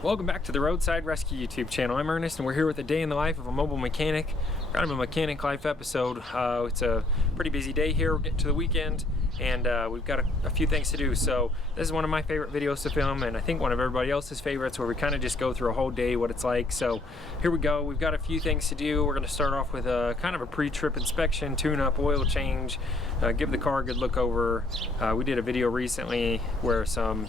Welcome back to the Roadside Rescue YouTube channel. I'm Ernest and we're here with a day in the life of a mobile mechanic. Kind of a mechanic life episode. It's a pretty busy day here. We're getting to the weekend and we've got a few things to do. So this is one of my favorite videos to film, and I think one of everybody else's favorites, where we kind of just go through a whole day, what it's like. So here we go. We've got a few things to do. We're going to start off with a kind of a pre-trip inspection, tune-up, oil change, give the car a good look over. We did a video recently where some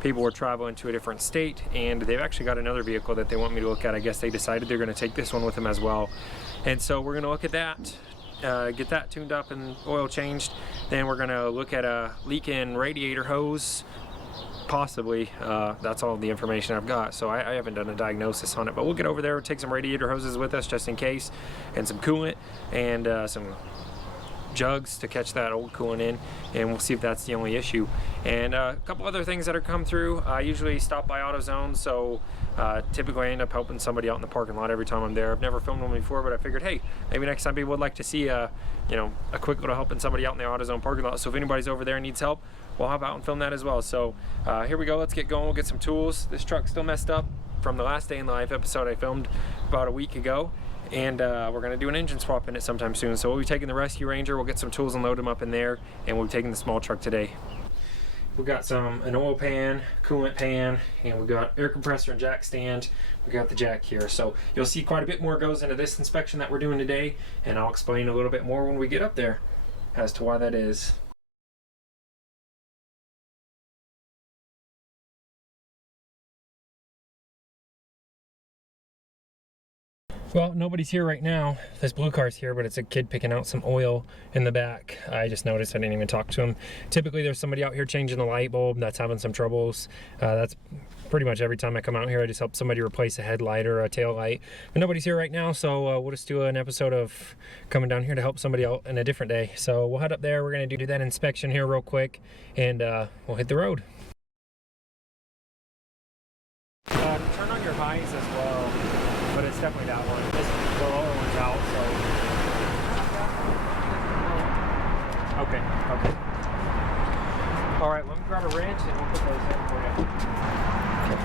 people were traveling to a different state and they've actually got another vehicle that they want me to look at. I guess they decided they're going to take this one with them as well. And so we're going to look at that, get that tuned up and oil changed. Then we're going to look at a leak in radiator hose, possibly. That's all the information I've got, so I haven't done a diagnosis on it, but we'll get over there, take some radiator hoses with us just in case, and some coolant and some jugs to catch that old coolant in, and we'll see if that's the only issue. And a couple other things that are come through. I usually stop by AutoZone, so typically I end up helping somebody out in the parking lot every time I'm there. I've never filmed one before, but I figured, hey, maybe next time people would like to see a quick little helping somebody out in the AutoZone parking lot. So if anybody's over there and needs help, we'll hop out and film that as well. So here we go, let's get going. We'll get some tools. This truck's still messed up from the last day in the life episode I filmed about a week ago. And we're going to do an engine swap in it sometime soon. So we'll be taking the Rescue Ranger, we'll get some tools and load them up in there, and we'll be taking the small truck today. We've got an oil pan, coolant pan, and we've got air compressor and jack stand. We got the jack here. So you'll see quite a bit more goes into this inspection that we're doing today, and I'll explain a little bit more when we get up there as to why that is. Well, nobody's here right now. This blue car's here, but it's a kid picking out some oil in the back. I just noticed, I didn't even talk to him. Typically there's somebody out here changing the light bulb that's having some troubles. That's pretty much every time I come out here. I just help somebody replace a headlight or a tail light. But nobody's here right now, so we'll just do an episode of coming down here to help somebody out in a different day. So we'll head up there. We're gonna do that inspection here real quick, and we'll hit the road. Turn on your highs as well. But it's definitely that one. The lower one's out, so. Okay. All right, let me grab a wrench and we'll put those in for you. Okay.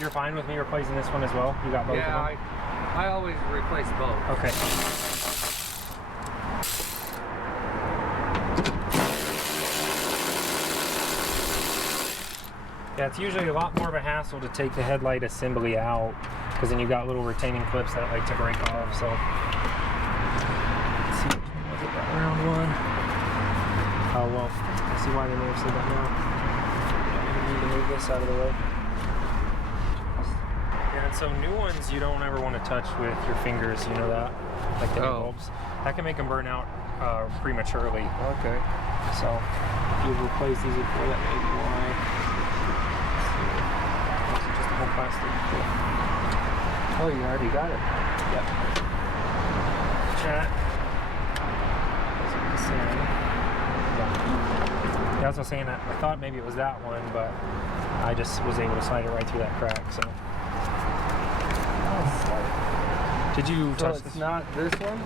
You're fine with me replacing this one as well? You got both of them? Yeah, I always replace both. Okay. Yeah, it's usually a lot more of a hassle to take the headlight assembly out, because then you've got little retaining clips that like to break off. So let's see, which one was it, that round one? Oh well, I see why they may have said that now. I need to move this out of the way. Yeah, and so new ones you don't ever want to touch with your fingers, you know that? Like the new bulbs. That can make them burn out prematurely. Okay. So if you replace these before, that may be why. Plastic. Oh, you already got it? Yep. Chat. Yeah, that's what I was saying. I thought maybe it was that one, but I just was able to slide it right through that crack. So. Did you touch this? It's not this one?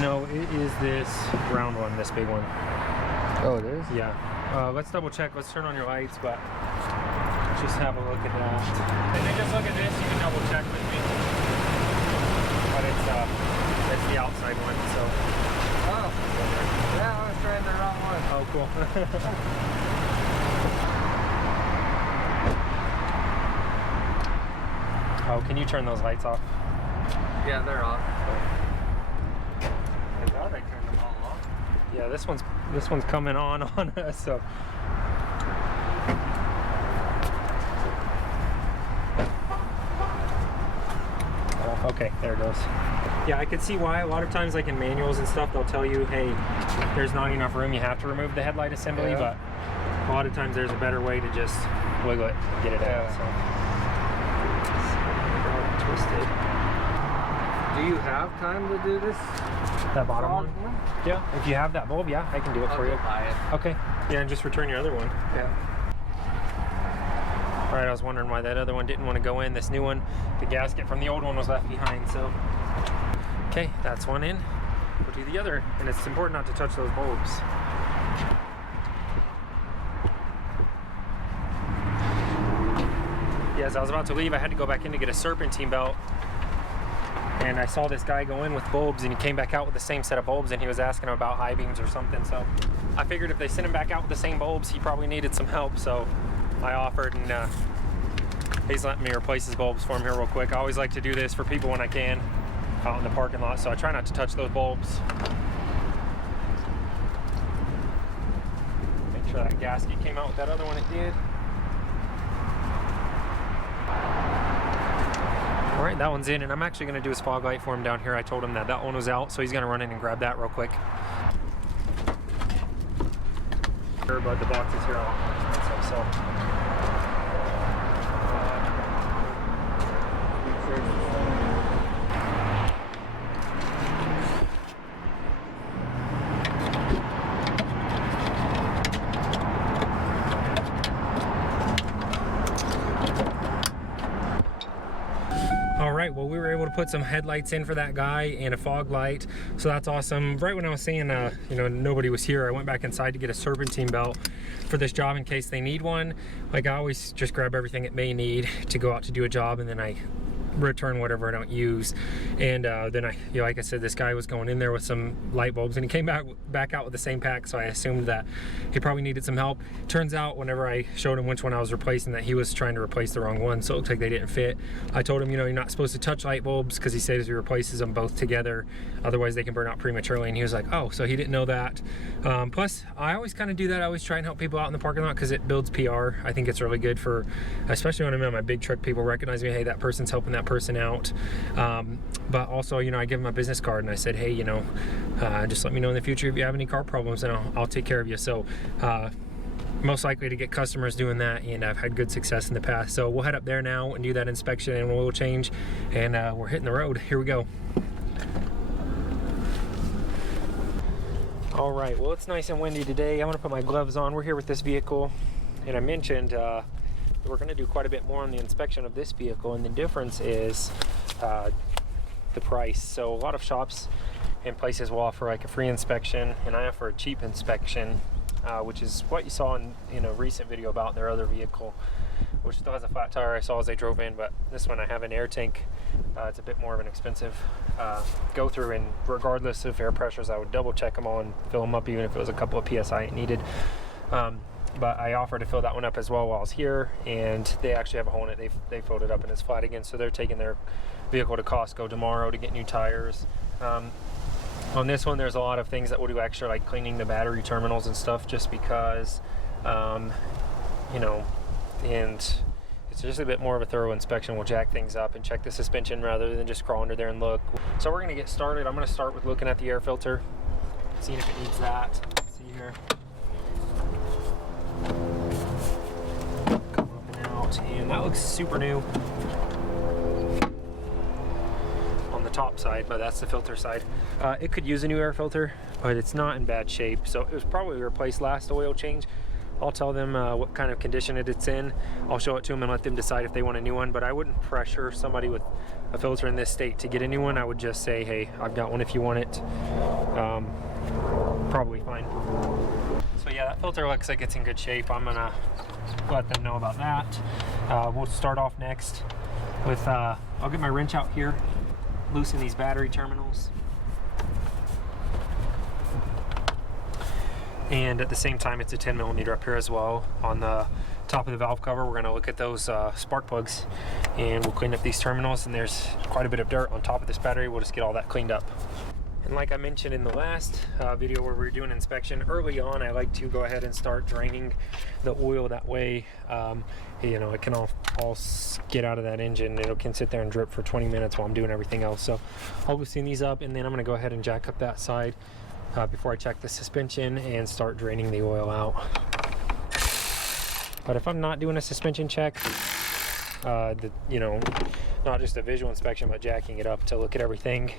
No, it is this round one, this big one. Oh, it is? Yeah. Let's double check. Let's turn on your lights, but just have a look at that. And then just look at this, you can double check with me. But it's the outside one, so. Oh, yeah, I was trying the wrong one. Oh, cool. Oh, can you turn those lights off? Yeah, they're off. I thought I turned them all off. Yeah, this one's coming on us, so. Okay, there it goes. Yeah, I could see why. A lot of times, like in manuals and stuff, they'll tell you, hey, there's not enough room, you have to remove the headlight assembly, yeah. But a lot of times there's a better way to just wiggle it, get it out. So. Twisted. Do you have time to do this? That bottom one? Yeah, if you have that bulb, yeah, I can do it for you. Buy it. Okay, yeah, and just return your other one. Yeah. Alright, I was wondering why that other one didn't want to go in. This new one, the gasket from the old one was left behind, so. Okay, that's one in. go to the other, and it's important not to touch those bulbs. Yeah, as I was about to leave, I had to go back in to get a serpentine belt, and I saw this guy go in with bulbs, and he came back out with the same set of bulbs, and he was asking him about high beams or something. So I figured if they sent him back out with the same bulbs, he probably needed some help. So I offered, and he's letting me replace his bulbs for him here real quick. I always like to do this for people when I can out in the parking lot, so I try not to touch those bulbs. Make sure that gasket came out with that other one. It did. All right, that one's in, and I'm actually going to do his fog light for him down here. I told him that that one was out, so he's going to run in and grab that real quick. But the box is here a lot more expensive, so. Well, we were able to put some headlights in for that guy and a fog light, so that's awesome. Right when I was saying you know, nobody was here, I went back inside to get a serpentine belt for this job in case they need one. Like, I always just grab everything it may need to go out to do a job, and then I return whatever I don't use. And then I, you know, like I said, this guy was going in there with some light bulbs, and he came back out with the same pack, so I assumed that he probably needed some help. Turns out, whenever I showed him which one I was replacing, that he was trying to replace the wrong one, so it looked like they didn't fit. I told him, you know, you're not supposed to touch light bulbs, because he says he replaces them both together, otherwise they can burn out prematurely, and he was like, oh, so he didn't know that. Plus, I always kind of do that. I always try and help people out in the parking lot, because it builds PR. I think it's really good for, especially when I'm in my big truck, people recognize me, hey, that person's helping that person out. But also, you know, I give them my business card, and I said, hey, you know, just let me know in the future if you have any car problems, and I'll take care of you. So most likely to get customers doing that, and I've had good success in the past. So we'll head up there now and do that inspection and oil change, and we're hitting the road. Here we go. All right, well, it's nice and windy today. I'm gonna put my gloves on. We're here with this vehicle, and I mentioned we're going to do quite a bit more on the inspection of this vehicle, and the difference is the price. So a lot of shops and places will offer like a free inspection, and I offer a cheap inspection, which is what you saw in a recent video about their other vehicle, which still has a flat tire I saw as I drove in, but this one I have an air tank. It's a bit more of an expensive go through, and regardless of air pressures, I would double check them all and fill them up, even if it was a couple of PSI it needed. But I offered to fill that one up as well while I was here, and they actually have a hole in it. They filled it up and it's flat again, so they're taking their vehicle to Costco tomorrow to get new tires. On this one, there's a lot of things that we'll do extra, like cleaning the battery terminals and stuff, just because, you know, and it's just a bit more of a thorough inspection. We'll jack things up and check the suspension rather than just crawl under there and look. So we're gonna get started. I'm gonna start with looking at the air filter, seeing if it needs that. Let's see here. Come up and out, and that looks super new on the top side, but that's the filter side. It could use a new air filter, but it's not in bad shape, so it was probably replaced last oil change. I'll tell them what kind of condition it's in. I'll show it to them and let them decide if they want a new one, but I wouldn't pressure somebody with a filter in this state to get a new one. I would just say, hey, I've got one if you want it. Probably fine. So yeah, that filter looks like it's in good shape. I'm gonna let them know about that. We'll start off next with, I'll get my wrench out here, loosen these battery terminals. And at the same time, it's a 10mm up here as well. On the top of the valve cover, we're gonna look at those spark plugs, and we'll clean up these terminals, and there's quite a bit of dirt on top of this battery. We'll just get all that cleaned up. And like I mentioned in the last video where we were doing inspection, early on I like to go ahead and start draining the oil. That way, you know, it can all get out of that engine. It can sit there and drip for 20 minutes while I'm doing everything else. So I'll loosen these up, and then I'm gonna go ahead and jack up that side before I check the suspension and start draining the oil out. But if I'm not doing a suspension check, you know, not just a visual inspection, but jacking it up to look at everything,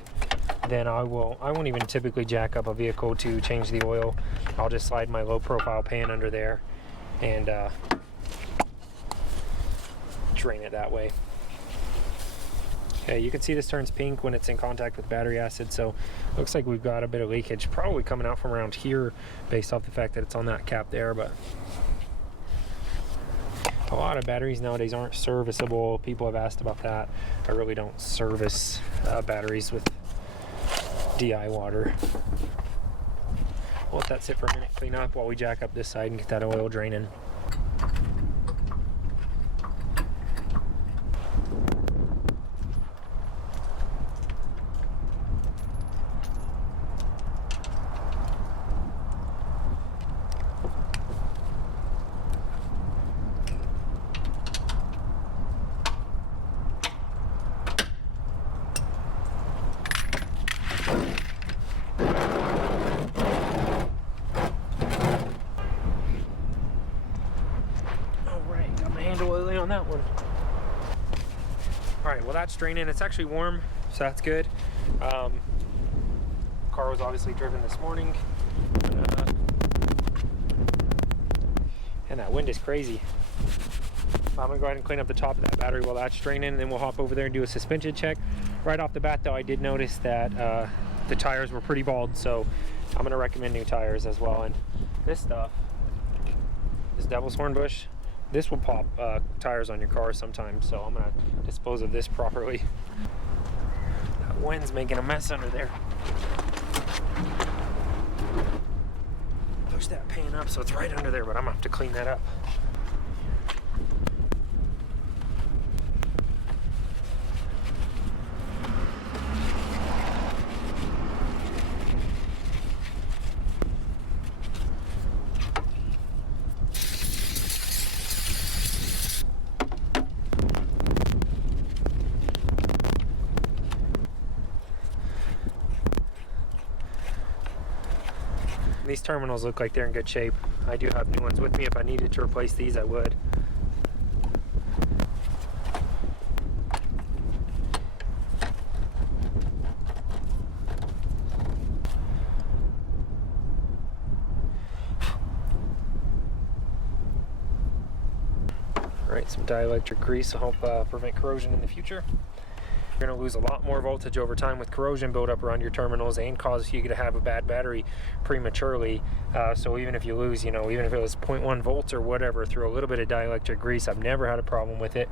then I won't even typically jack up a vehicle to change the oil. I'll just slide my low profile pan under there and drain it that way. Okay, you can see this turns pink when it's in contact with battery acid, so looks like we've got a bit of leakage probably coming out from around here based off the fact that it's on that cap there. But a lot of batteries nowadays aren't serviceable. People have asked about that. I really don't service batteries with DI water. We'll let that sit for a minute, clean up while we jack up this side and get that oil draining. On that one. All right, well that's draining. It's actually warm, so that's good. Car was obviously driven this morning, and that wind is crazy. I'm gonna go ahead and clean up the top of that battery while that's draining, and then we'll hop over there and do a suspension check. Right off the bat though, I did notice that the tires were pretty bald, so I'm gonna recommend new tires as well. And this stuff, this devil's horn bush, this will pop tires on your car sometimes, so I'm gonna dispose of this properly. That wind's making a mess under there. Push that pan up so it's right under there, but I'm gonna have to clean that up. These terminals look like they're in good shape. I do have new ones with me. If I needed to replace these, I would. All right, some dielectric grease will help prevent corrosion in the future. You're going to lose a lot more voltage over time with corrosion buildup around your terminals and cause you to have a bad battery prematurely. So even if you lose, even if it was 0.1 volts or whatever, through a little bit of dielectric grease, I've never had a problem with it.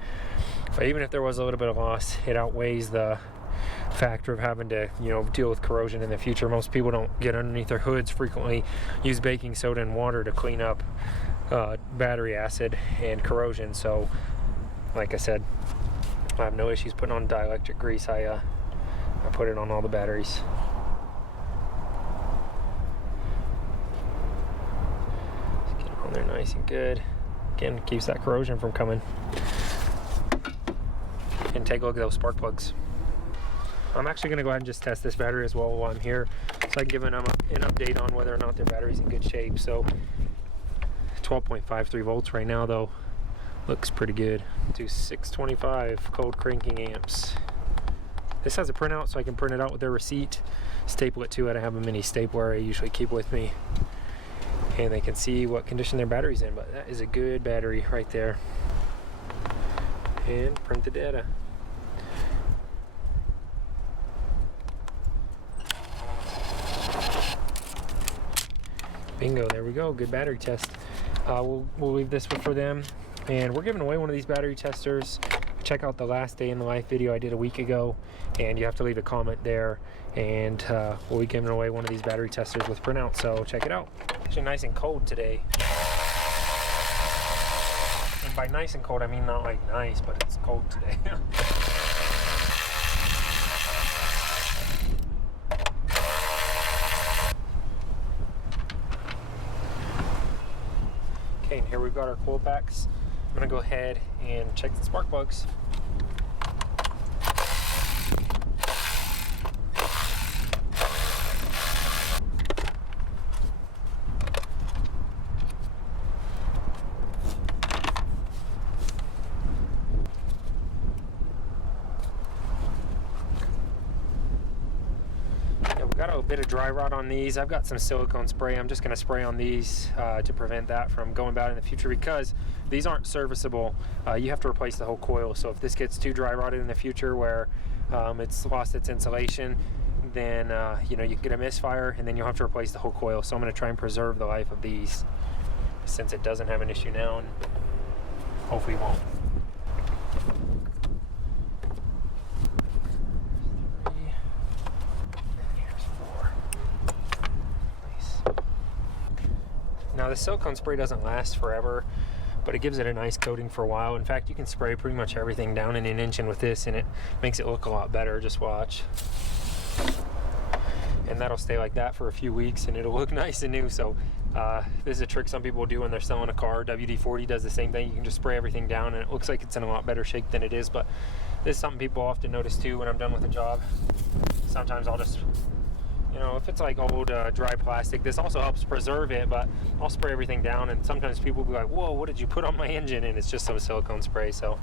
But even if there was a little bit of loss, it outweighs the factor of having to, deal with corrosion in the future. Most people don't get underneath their hoods frequently, use baking soda and water to clean up battery acid and corrosion. So, like I said, I have no issues putting on dielectric grease. I put it on all the batteries. Just get it on there nice and good. Again, keeps that corrosion from coming. And take a look at those spark plugs. I'm actually going to go ahead and just test this battery as well while I'm here, so I can give them an update on whether or not their battery's in good shape. So 12.53 volts right now though. Looks pretty good. Do 625 cold cranking amps. This has a printout, so I can print it out with their receipt, staple it to it. I have a mini stapler I usually keep with me, and they can see what condition their battery's in. But that is a good battery right there. And print the data. Bingo, there we go. Good battery test. We'll leave this for them. And we're giving away one of these battery testers. Check out the last day in the life video I did a week ago, and you have to leave a comment there, and we'll be giving away one of these battery testers with printout, so check it out. Actually nice and cold today. And by nice and cold, I mean not like nice, but it's cold today. Okay, and here we've got our coil packs. I'm gonna go ahead and check the spark plugs. Got a bit of dry rot on these. I've got some silicone spray. I'm just going to spray on these to prevent that from going bad in the future, because these aren't serviceable. You have to replace the whole coil. So if this gets too dry rotted in the future where it's lost its insulation, then you know, you can get a misfire, and then you'll have to replace the whole coil. So I'm going to try and preserve the life of these since it doesn't have an issue now, and hopefully won't. Now the silicone spray doesn't last forever, but it gives it a nice coating for a while. In fact, you can spray pretty much everything down in an engine with this, and it makes it look a lot better. Just watch. And that'll stay like that for a few weeks, and it'll look nice and new. So this is a trick some people do when they're selling a car. WD-40 does the same thing. You can just spray everything down, and it looks like it's in a lot better shape than it is. But this is something people often notice too when I'm done with a job. Sometimes I'll just, you know, if it's like old dry plastic, this also helps preserve it, but I'll spray everything down, and sometimes people will be like, whoa, what did you put on my engine? And it's just some silicone spray. So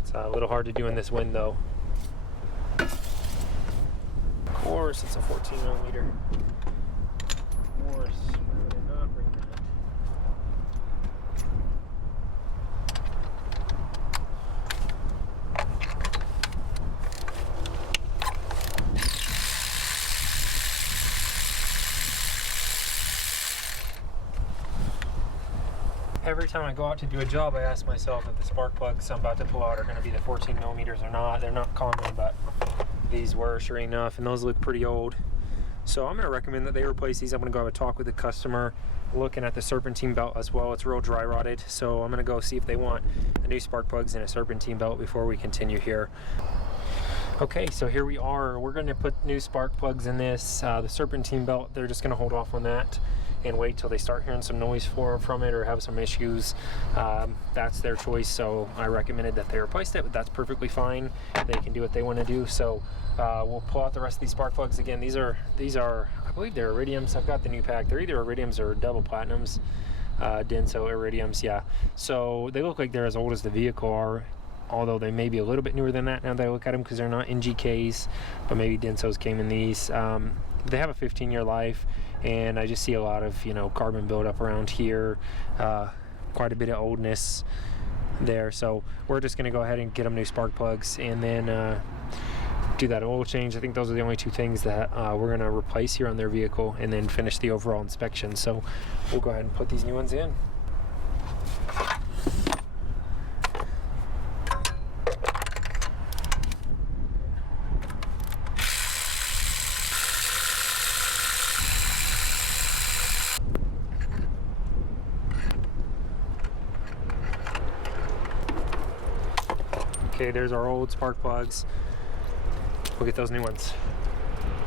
it's a little hard to do in this wind though. Of course, it's a 14 millimeter. Of course, why would I not bring that? Every time I go out to do a job, I ask myself if the spark plugs I'm about to pull out are going to be the 14 millimeters or not. They're not common, but these were, sure enough, and those look pretty old. So I'm going to recommend that they replace these. I'm going to go have a talk with the customer, looking at the serpentine belt as well. It's real dry rotted, so I'm going to go see if they want a new spark plugs and a serpentine belt before we continue here. Okay, so here we are. We're going to put new spark plugs in this. The serpentine belt, they're just going to hold off on that and wait till they start hearing some noise from it or have some issues. That's their choice, so I recommended that they replaced it, but that's perfectly fine. They can do what they want to do. So we'll pull out the rest of these spark plugs again. These are I believe they're iridiums. I've got the new pack. They're either iridiums or double platinums. Denso iridiums, yeah. So they look like they're as old as the vehicle are, although they may be a little bit newer than that now that I look at them, because they're not NGKs, but maybe Densos came in these. They have a 15-year life, and I just see a lot of, you know, carbon buildup around here, quite a bit of oldness there. So we're just going to go ahead and get them new spark plugs, and then do that oil change. I think those are the only two things that we're going to replace here on their vehicle, and then finish the overall inspection. So we'll go ahead and put these new ones in. Okay, there's our old spark plugs. We'll get those new ones.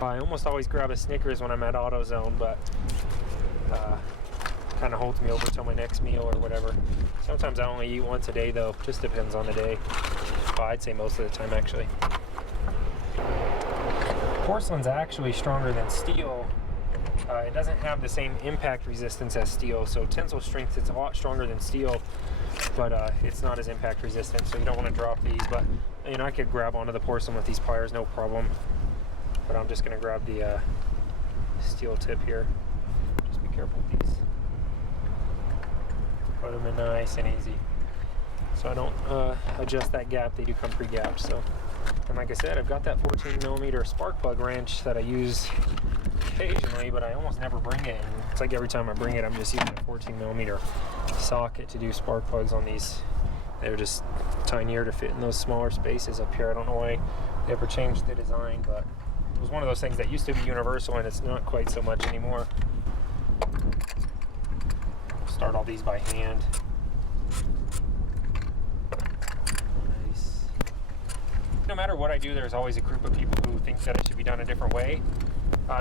I almost always grab a Snickers when I'm at AutoZone, but kind of holds me over till my next meal or whatever. Sometimes I only eat once a day though, just depends on the day. Well, I'd say most of the time actually. Porcelain's actually stronger than steel. It doesn't have the same impact resistance as steel, so tensile strength, it's a lot stronger than steel, but it's not as impact resistant, so you don't want to drop these. But you know, I could grab onto the porcelain with these pliers, no problem, but I'm just going to grab the steel tip here. Just be careful with these. Put them in nice and easy, so I don't adjust that gap. They do come pre-gapped. So, and like I said, I've got that 14 millimeter spark plug wrench that I use occasionally, but I almost never bring it. And it's like every time I bring it, I'm just using a 14 millimeter socket to do spark plugs on these. They're just tinier to fit in those smaller spaces up here. I don't know why they ever changed the design, but it was one of those things that used to be universal, and it's not quite so much anymore. Start all these by hand. Nice. No matter what I do, there's always a group of people who think that it should be done a different way.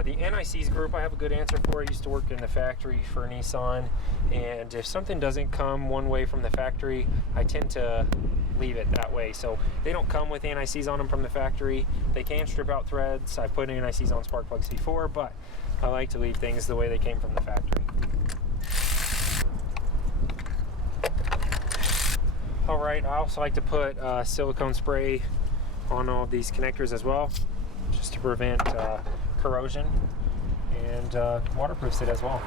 The NIC's group, I have a good answer for. I used to work in the factory for Nissan, and if something doesn't come one way from the factory, I tend to leave it that way. So they don't come with NICs on them from the factory. They can strip out threads. I've put NICs on spark plugs before, but I like to leave things the way they came from the factory. Alright, I also like to put silicone spray on all of these connectors as well, just to prevent corrosion. and waterproofs it as well.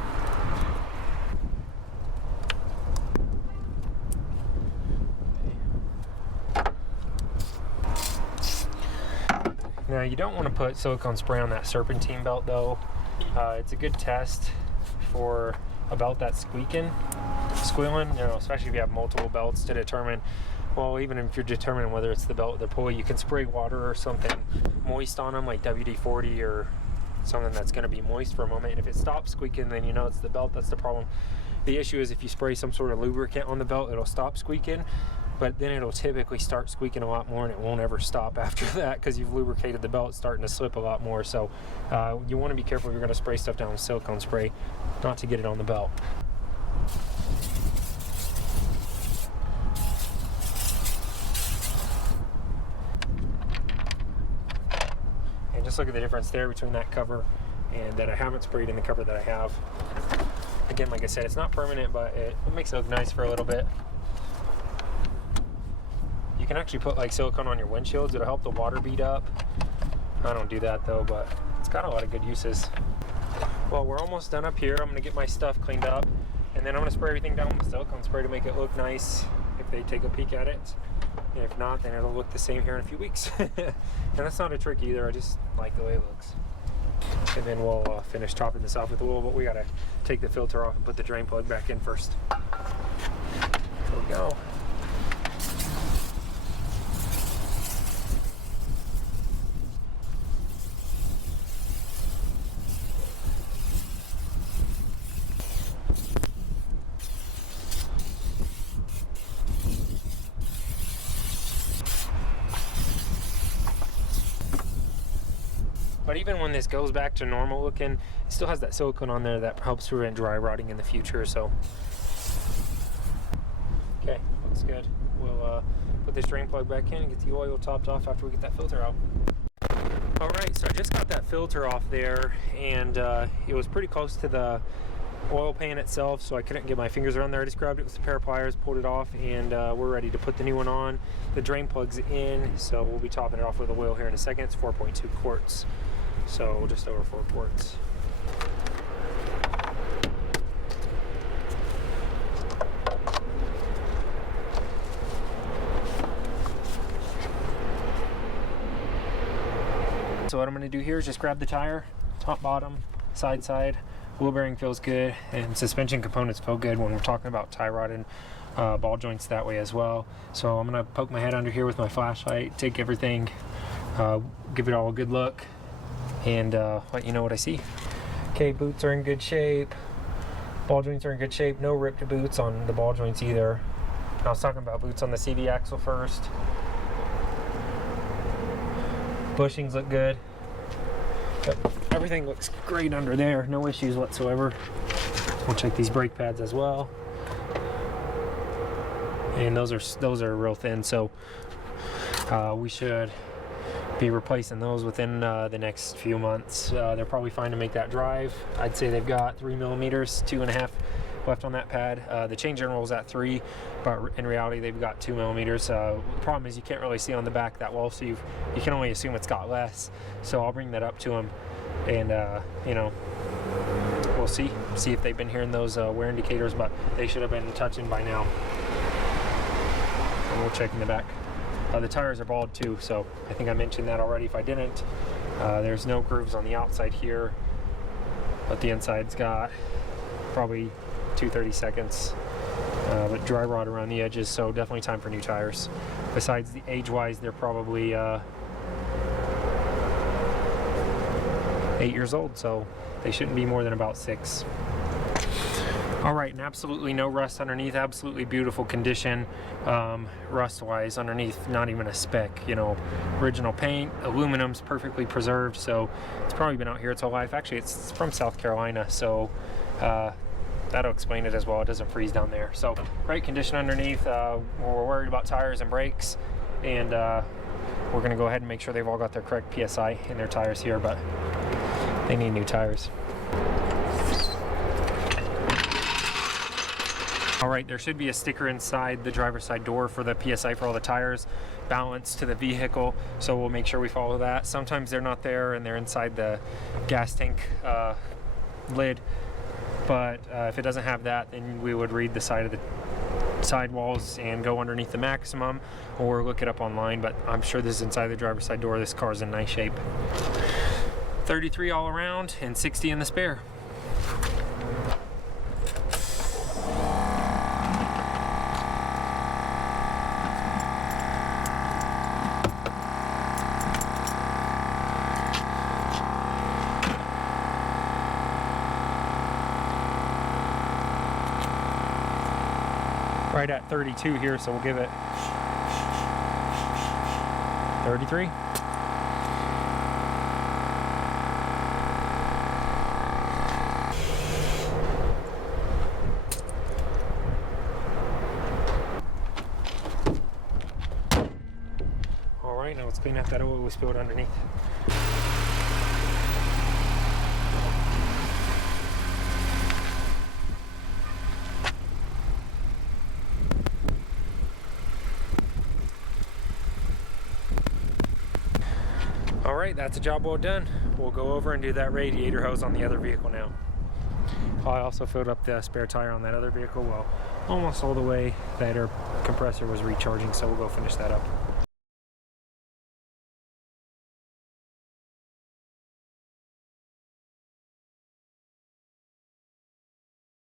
Now you don't want to put silicone spray on that serpentine belt though. It's a good test for a belt that's squealing, especially if you have multiple belts to determine, well, even if you're determining whether it's the belt or the pulley, you can spray water or something moist on them, like WD-40 or something that's going to be moist for a moment. And if it stops squeaking, then you know it's the belt that's the problem. The issue is if you spray some sort of lubricant on the belt, it'll stop squeaking, but then it'll typically start squeaking a lot more and it won't ever stop after that because you've lubricated the belt. It's starting to slip a lot more. So you want to be careful if you're going to spray stuff down with silicone spray, not to get it on the belt. And just look at the difference there between that cover and that I haven't sprayed in the cover that I have. Again, like I said, it's not permanent, but it makes it look nice for a little bit. You can actually put like silicone on your windshields. It'll help the water bead up. I don't do that though, but it's got a lot of good uses. Well, we're almost done up here. I'm gonna get my stuff cleaned up and then I'm gonna spray everything down with silicone spray to make it look nice if they take a peek at it. And if not, then it'll look the same here in a few weeks. And that's not a trick either. I just like the way it looks. And then we'll finish topping this off with oil, but we gotta take the filter off and put the drain plug back in first. There we go. But even when this goes back to normal looking, it still has that silicone on there that helps prevent dry rotting in the future. So, okay, looks good. We'll put this drain plug back in and get the oil topped off after we get that filter out. All right, so I just got that filter off there, and it was pretty close to the oil pan itself, so I couldn't get my fingers around there. I just grabbed it with a pair of pliers, pulled it off, and we're ready to put the new one on. The drain plug's in, so we'll be topping it off with oil here in a second. It's 4.2 quarts. So just over 4 quarts. So what I'm going to do here is just grab the tire, top, bottom, side. Wheel bearing feels good, and suspension components feel good when we're talking about tie rod and ball joints that way as well. So I'm going to poke my head under here with my flashlight, take everything, give it all a good look, and let you know what I see. Okay, boots are in good shape. Ball joints are in good shape. No ripped boots on the ball joints either. I was talking about boots on the CV axle first. Bushings look good. Yep. Everything looks great under there. No issues whatsoever. We'll check these brake pads as well. And those are real thin, so we should be replacing those within the next few months. They're probably fine to make that drive. I'd say they've got 3 millimeters, 2.5 left on that pad. The chain general is at 3, but in reality they've got 2 millimeters. The problem is you can't really see on the back that well, so you can only assume it's got less. So I'll bring that up to them, and you know, we'll see if they've been hearing those wear indicators, but they should have been touching by now. And we'll check in the back. The tires are bald too, so I think I mentioned that already. If I didn't, there's no grooves on the outside here, but the inside's got probably 2/32, but dry rot around the edges, so definitely time for new tires. Besides, the age-wise, they're probably 8 years old, so they shouldn't be more than about 6. All right, and absolutely no rust underneath, absolutely beautiful condition, rust-wise underneath, not even a speck, you know, original paint, aluminum's perfectly preserved, so it's probably been out here its whole life. Actually, it's from South Carolina, so that'll explain it as well. It doesn't freeze down there. So great condition underneath. We're worried about tires and brakes, and we're gonna go ahead and make sure they've all got their correct PSI in their tires here, but they need new tires. All right, there should be a sticker inside the driver's side door for the PSI for all the tires, balanced to the vehicle, so we'll make sure we follow that. Sometimes they're not there and they're inside the gas tank lid. But if it doesn't have that, then we would read the side of the sidewalls and go underneath the maximum, or look it up online. But I'm sure this is inside the driver's side door. This car's in nice shape. 33 all around and 60 in the spare. Right at 32 here, so we'll give it 33. All right, now let's clean up that oil we spilled underneath. Alright, that's a job well done. We'll go over and do that radiator hose on the other vehicle now. I also filled up the spare tire on that other vehicle, well, almost all the way. That air compressor was recharging, so we'll go finish that up.